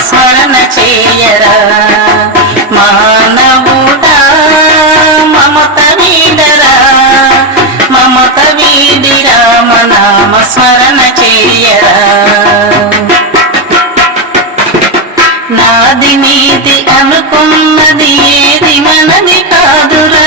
స్మరణ చేయరా. మానవుడా మమత వీడరా మమత వీడి రామనామ స్మరణ చేయరా. నాది నీతి అనుకున్నది ఏది మనది కాదురా.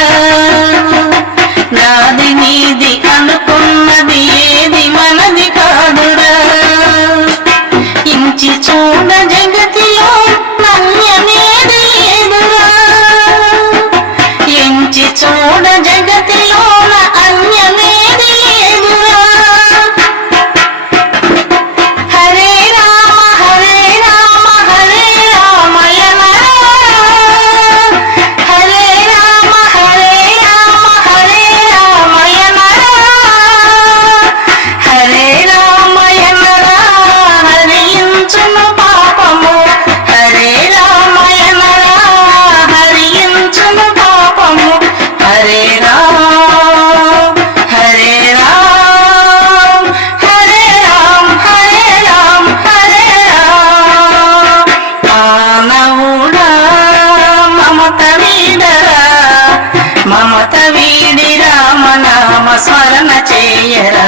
చేయరా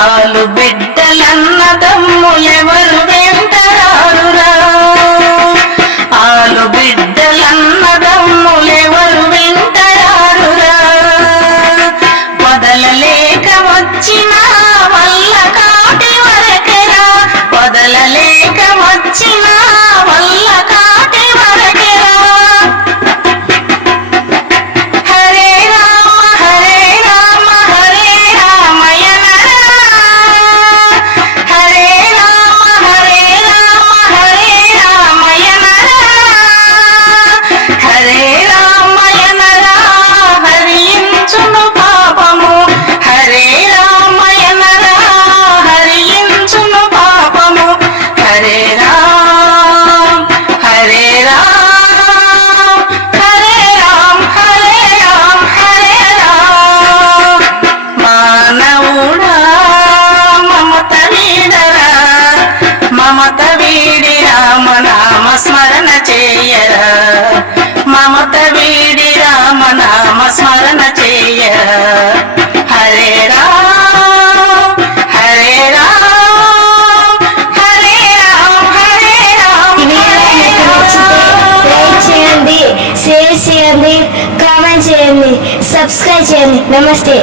ఆలు బిడ్డలన్న తమ్ము ఎవరు వెంటరారురా? ఆలు బిడ్డలన్న చేయండి కామెంట్ చేయండి సబ్స్క్రైబ్ చేయండి. నమస్తే.